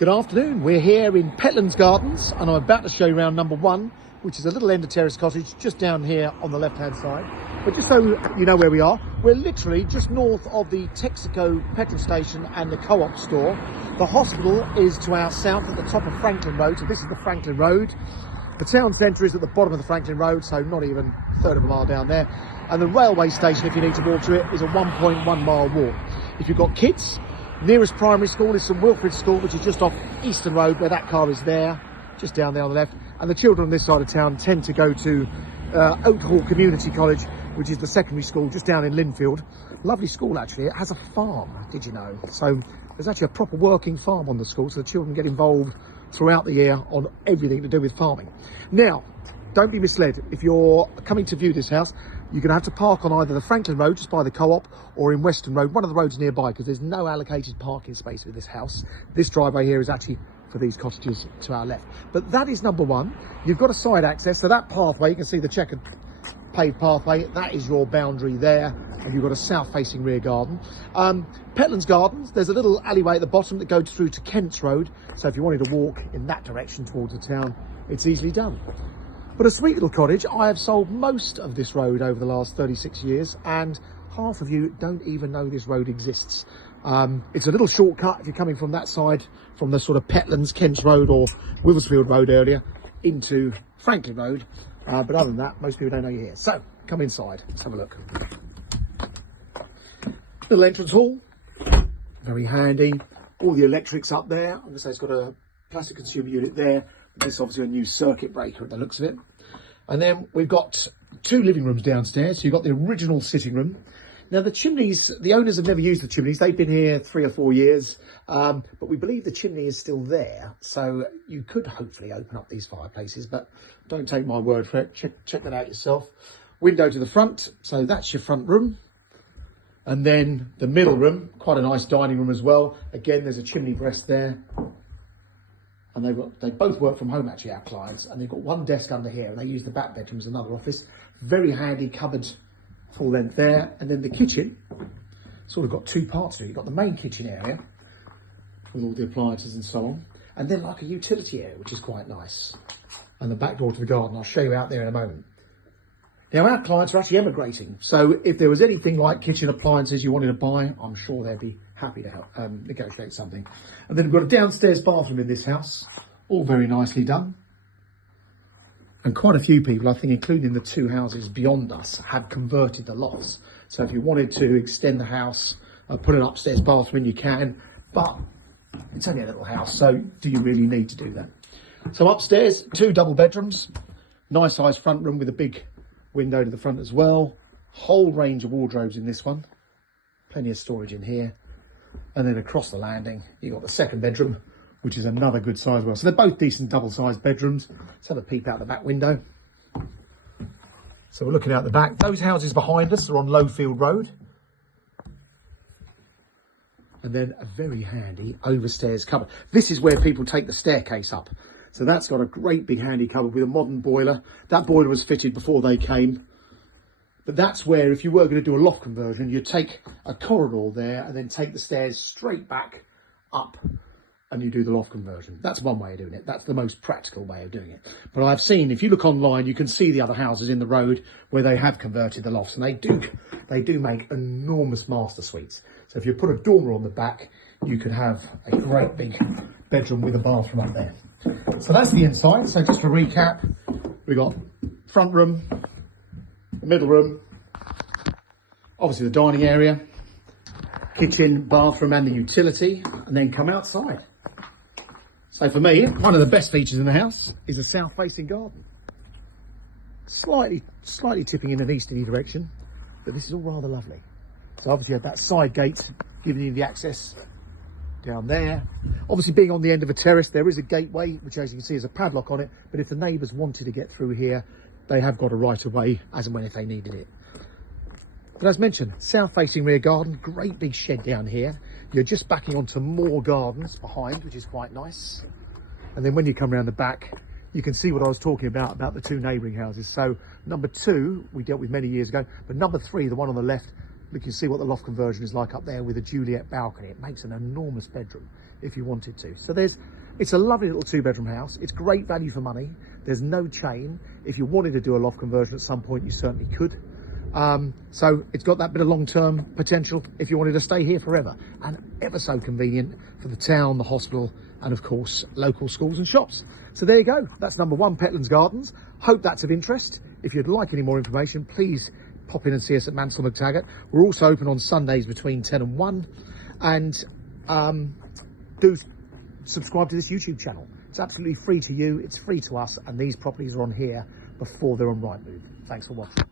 Good afternoon, we're here in Petlands Gardens and I'm about to show you around number one, which is a little end of terrace cottage just down here on the left hand side. But just so you know where we are, we're literally just north of the Texaco petrol station and the co-op store. The hospital is to our south at the top of Franklin Road, so this is the Franklin Road. The town centre is at the bottom of the Franklin Road, so not even a third of a mile down there. And the railway station, if you need to walk to it, is a 1.1 mile walk. If you've got kids, nearest primary school is St Wilfrid's School, which is just off Eastern Road, where that car is there, just down there on the left. And the children on this side of town tend to go to Oak Hall Community College, which is the secondary school just down in Linfield. Lovely school, actually. It has a farm, did you know? So there's actually a proper working farm on the school, so the children get involved throughout the year on everything to do with farming. Now, don't be misled. If you're coming to view this house, you're going to have to park on either the Franklin Road, just by the co-op, or in Western Road, one of the roads nearby, because there's no allocated parking space for this house. This driveway here is actually for these cottages to our left. But that is number one. You've got a side access, so that pathway, you can see the checkered paved pathway, that is your boundary there, and you've got a south-facing rear garden. Petlands Gardens, there's a little alleyway at the bottom that goes through to Kent's Road, so if you wanted to walk in that direction towards the town, it's easily done. But a sweet little cottage. I have sold most of this road over the last 36 years, and half of you don't even know this road exists. It's a little shortcut if you're coming from that side, from the sort of Petlands, Kent's Road or Wivelsfield Road area into Franklin Road. But other than that, most people don't know you're here. So come inside, let's have a look. Little entrance hall, very handy. All the electrics up there. I'm going to say it's got a plastic consumer unit there. This is obviously a new circuit breaker at the looks of it. And then we've got two living rooms downstairs. So you've got the original sitting room. Now the chimneys, the owners have never used the chimneys. They've been here 3 or 4 years, but we believe the chimney is still there. So you could hopefully open up these fireplaces, but don't take my word for it. Check that out yourself. Window to the front. So that's your front room. And then the middle room, quite a nice dining room as well. Again, there's a chimney breast there. And they both work from home, actually, our clients, and they've got one desk under here, and they use the back bedroom as another office. Very handy cupboard, full length there. And then the kitchen, sort of got two parts to it. You've got the main kitchen area with all the appliances and so on, and then like a utility area, which is quite nice. And the back door to the garden, I'll show you out there in a moment. Now, our clients are actually emigrating, so if there was anything like kitchen appliances you wanted to buy, I'm sure they'd be happy to help negotiate something. And then we've got a downstairs bathroom in this house, all very nicely done. And quite a few people, I think, including the two houses beyond us, have converted the lofts. So if you wanted to extend the house, put an upstairs bathroom, you can, but it's only a little house, so do you really need to do that? So upstairs, 2 double bedrooms, nice sized front room with a big window to the front as well. Whole range of wardrobes in this one. Plenty of storage in here. And then across the landing, you've got the second bedroom, which is another good size as well. So they're both decent double-sized bedrooms. Let's have a peep out the back window. So we're looking out the back. Those houses behind us are on Lowfield Road. And then a very handy overstairs cupboard. This is where people take the staircase up. So that's got a great big handy cupboard with a modern boiler. That boiler was fitted before they came. But that's where, if you were going to do a loft conversion, you'd take a corridor there and then take the stairs straight back up and you do the loft conversion. That's one way of doing it. That's the most practical way of doing it. But I've seen, if you look online, you can see the other houses in the road where they have converted the lofts, and they do make enormous master suites. So if you put a dormer on the back, you could have a great big bedroom with a bathroom up there. So that's the inside. So just to recap, we've got front room, middle room, obviously the dining area, kitchen, bathroom and the utility, and then come outside. So for me, one of the best features in the house is a south-facing garden. Slightly tipping in an easterly direction, but this is all rather lovely. So obviously you have that side gate giving you the access down there. Obviously being on the end of a terrace, there is a gateway, which as you can see is a padlock on it, but if the neighbours wanted to get through here, they have got a right of way as and when if they needed it. But as mentioned, south-facing rear garden, great big shed down here. You're just backing onto more gardens behind, which is quite nice. And then when you come around the back, you can see what I was talking about the two neighbouring houses. So number 2, we dealt with many years ago, but number 3, the one on the left, You can see what the loft conversion is like up there with a Juliet balcony. It makes an enormous bedroom if you wanted to. So it's a lovely little 2-bedroom house. It's great value for money. There's no chain. If you wanted to do a loft conversion at some point, you certainly could. So it's got that bit of long-term potential if you wanted to stay here forever, and ever so convenient for the town, the hospital, and of course local schools and shops. So there you go, that's number 1, Petlands Gardens. Hope that's of interest. If you'd like any more information, please pop in and see us at Mansell McTaggart. We're also open on Sundays between 10 and 1, and do subscribe to this YouTube channel. It's absolutely free to you, it's free to us, and these properties are on here before they're on Rightmove. Thanks for watching.